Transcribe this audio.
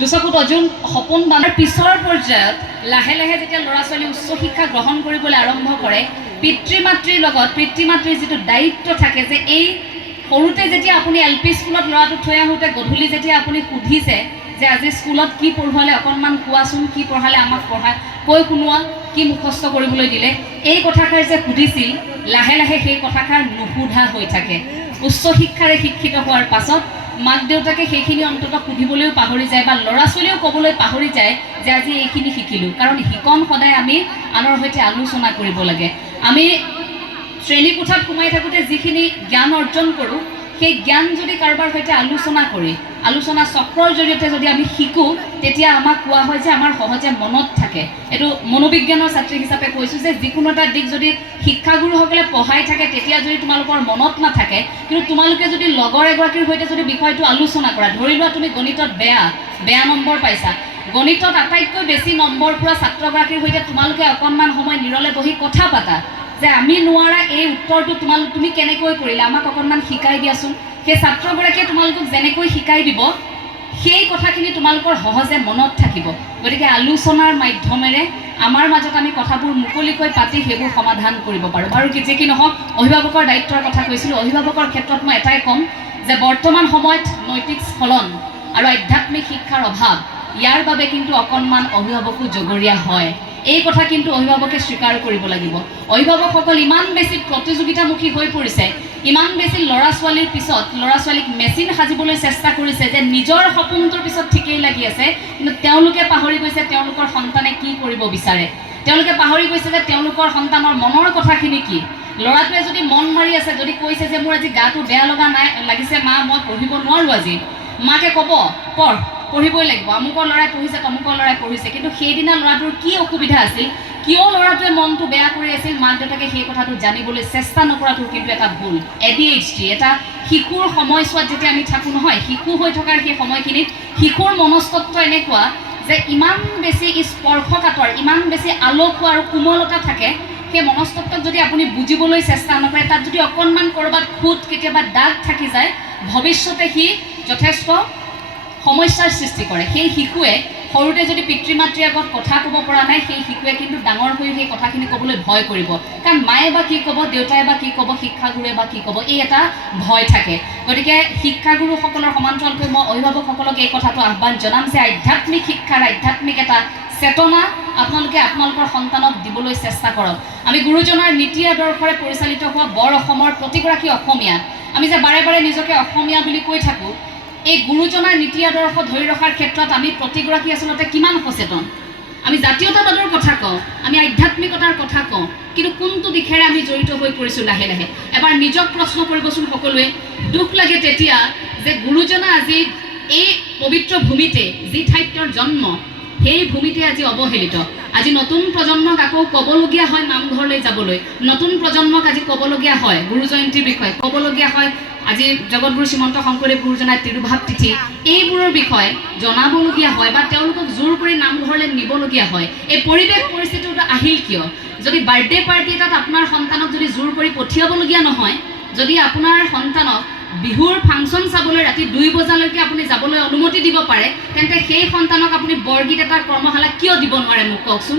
দুচকুত অজুন সপোন বান্ধাৰ পিছৰ পৰ্যায়ত লাহে লাহে যেতিয়া ল'ৰা ছোৱালী উচ্চ শিক্ষা গ্ৰহণ কৰিবলৈ আৰম্ভ কৰে, পিতৃ মাতৃৰ লগত পিতৃ মাতৃৰ যিটো দায়িত্ব থাকে যে এই সৰুতে যেতিয়া আপুনি LP স্কুলত ল'ৰাটো থৈ আহোঁতে গধূলি যেতিয়া আপুনি সুধিছে যে আজি স্কুলত কি পঢ়ুৱালে অকণমান কোৱাচোন, কি পঢ়ালে আমাক কৈ শুনোৱা, কি মুখস্থ কৰিবলৈ দিলে, এই কথাষাৰ যে সুধিছিল লাহে লাহে সেই কথাষাৰ নুসুধা হৈ থাকে। উচ্চ শিক্ষাৰে শিক্ষিত হোৱাৰ পাছত মাক দেউতাকে সেইখিনি অন্তত সুধিবলৈও পাহৰি যায় বা ল'ৰা ছোৱালীয়েও ক'বলৈ পাহৰি যায় যে আজি এইখিনি শিকিলোঁ। কাৰণ শিকন সদায় আমি আনৰ সৈতে আলোচনা কৰিব লাগে। আমি শ্ৰেণীকোঠাত সোমাই থাকোঁতে যিখিনি জ্ঞান অৰ্জন কৰোঁ, সেই জ্ঞান যদি কাৰোবাৰ সৈতে আলোচনা চক্ৰৰ জৰিয়তে যদি আমি শিকোঁ, তেতিয়া আমাক কোৱা হয় যে আমাৰ সহজে মনত থাকে। এইটো মনোবিজ্ঞানৰ ছাত্ৰী হিচাপে কৈছোঁ যে যিকোনো এটা দিশ যদি শিক্ষাগুৰুসকলে পঢ়াই থাকে তেতিয়া যদি তোমালোকৰ মনত নাথাকে, কিন্তু তোমালোকে যদি লগৰ এগৰাকীৰ সৈতে যদি বিষয়টো আলোচনা কৰা, ধৰি লোৱা তুমি গণিতত বেয়া নম্বৰ পাইছা, গণিতত আটাইতকৈ বেছি নম্বৰ পোৱা ছাত্ৰগৰাকীৰ সৈতে তোমালোকে অকণমান সময় নিৰলে বহি কথা পাতা যে আমি নোৱাৰা এই উত্তৰটো তুমি কেনেকৈ কৰিলা, আমাক অকণমান শিকাই দিয়াচোন। সেই ছাত্ৰগৰাকীয়ে তোমালোকক যেনেকৈ শিকাই দিব সেই কথাখিনি তোমালোকৰ সহজে মনত থাকিব। গতিকে আলোচনাৰ মাধ্যমেৰে আমাৰ মাজত আমি কথাবোৰ মুকলিকৈ পাতি সেইবোৰ সমাধান কৰিব পাৰোঁ। আৰু যি কি নহওক, অভিভাৱকৰ দায়িত্বৰ কথা কৈছিলোঁ। অভিভাৱকৰ ক্ষেত্ৰত মই এটাই ক'ম যে বৰ্তমান সময়ত নৈতিক স্খলন আৰু আধ্যাত্মিক শিক্ষাৰ অভাৱ, ইয়াৰ বাবে কিন্তু অকণমান অভিভাৱকো জগৰীয়া হয়। এই কথা কিন্তু অভিভাৱকে স্বীকাৰ কৰিব লাগিব। অভিভাৱকসকল ইমান বেছি প্ৰতিযোগিতামুখী হৈ পৰিছে, ইমান বেছি ল'ৰা ছোৱালীক মেচিন সাজিবলৈ চেষ্টা কৰিছে যে নিজৰ সপোনটোৰ পিছত ঠিকেই লাগি আছে, কিন্তু তেওঁলোকে পাহৰি গৈছে তেওঁলোকৰ সন্তানে কি কৰিব বিচাৰে। তেওঁলোকে পাহৰি গৈছে যে তেওঁলোকৰ সন্তানৰ মনৰ কথাখিনি কি। ল'ৰাটোৱে যদি মন মাৰি আছে, যদি কৈছে যে মোৰ আজি গাটো বেয়া লাগিছে মা, মই পঢ়িব নোৱাৰোঁ আজি, মাকে ক'ব পঢ়িবই লাগিব, আমুকৰ ল'ৰাই পঢ়িছে তমুকৰ ল'ৰাই পঢ়িছে। কিন্তু সেইদিনা ল'ৰাটোৰ কি অসুবিধা আছিল, কিয় ল'ৰাটোৱে মনটো বেয়া কৰি আছিল, মাক দেউতাকে সেই কথাটো জানিবলৈ চেষ্টা নকৰাটো কিন্তু এটা ভুল। ADHD এটা শিশুৰ সময়ছোৱাত যেতিয়া আমি থাকোঁ নহয়, শিশু হৈ থকাৰ সেই সময়খিনিত শিশুৰ মনস্তত্ব এনেকুৱা যে ইমান বেছি স্পৰ্শকাতৰ, ইমান বেছি আলসুৱা আৰু কোমলতা থাকে। সেই মনস্তত্বক যদি আপুনি বুজিবলৈ চেষ্টা নকৰে, তাত যদি অকণমান ক'ৰবাত খুঁত কেতিয়াবা দাগ থাকি যায়, ভৱিষ্যতে সি যথেষ্ট সমস্যাৰ সৃষ্টি কৰে। সেই শিশুৱে সৰুতে যদি পিতৃ মাতৃৰ আগত কথা ক'ব পৰা নাই, সেই শিশুৱে কিন্তু ডাঙৰ হৈ সেই কথাখিনি ক'বলৈ ভয় কৰিব। কাৰণ মায়ে বা কি ক'ব, দেউতাই বা কি ক'ব, শিক্ষাগুৰুৱে বা কি ক'ব, এই এটা ভয় থাকে। গতিকে শিক্ষাগুৰুসকলৰ সমান্তৰালকৈ মই অভিভাৱকসকলক এই কথাটো আহ্বান জনাম যে আধ্যাত্মিক শিক্ষাৰ আধ্যাত্মিক এটা চেতনা আপোনালোকৰ সন্তানক দিবলৈ চেষ্টা কৰক। আমি গুৰুজনাৰ নীতি আদৰ্শৰে পৰিচালিত হোৱা বৰ অসমৰ প্ৰতিগৰাকী অসমীয়া, আমি যে বাৰে বাৰে নিজকে অসমীয়া বুলি কৈ থাকোঁ, এই গুৰুজনাৰ নীতি আদৰ্শ ধৰি ৰখাৰ ক্ষেত্ৰত আমি প্ৰতিগৰাকী আচলতে কিমান সচেতন। আমি জাতীয়তাবাদৰ কথা কওঁ, আমি আধ্যাত্মিকতাৰ কথা কওঁ, কিন্তু কোনটো দিশেৰে আমি জড়িত হৈ পৰিছোঁ লাহে লাহে। এবাৰ নিজক প্ৰশ্ন কৰিবচোন সকলোৱে। দুখ লাগে তেতিয়া যে গুৰুজনা আজি এই পবিত্ৰ ভূমিতে, যি ঠাইত তেওঁৰ জন্ম, সেই ভূমিতে আজি অৱহেলিত। আজি নতুন প্ৰজন্মক আকৌ ক'বলগীয়া হয় নামঘৰলৈ যাবলৈ, নতুন প্ৰজন্মক আজি ক'বলগীয়া হয় গুৰু জয়ন্তীৰ বিষয়ে, ক'বলগীয়া হয় আজি জগতগুৰু শ্ৰীমন্ত শংকৰদেৱ গুৰুজনাৰ তিৰুভাৱ তিথি, এইবোৰৰ বিষয়ে জনাবলগীয়া হয় বা তেওঁলোকক জোৰ কৰি নামঘৰলৈ নিবলগীয়া হয়। এই পৰিৱেশ পৰিস্থিতিটো আহিল কিয়? যদি বাৰ্থডে পাৰ্টি এটাত আপোনাৰ সন্তানক যদি জোৰ কৰি পঠিয়াবলগীয়া নহয়, যদি আপোনাৰ সন্তানক বিহুৰ ফাংচন চাবলৈ ৰাতি 2 বজালৈকে আপুনি যাবলৈ অনুমতি দিব পাৰে, তেন্তে সেই সন্তানক আপুনি বৰগীত এটা কৰ্মশালা কিয় দিব নোৱাৰে মোক কওকচোন।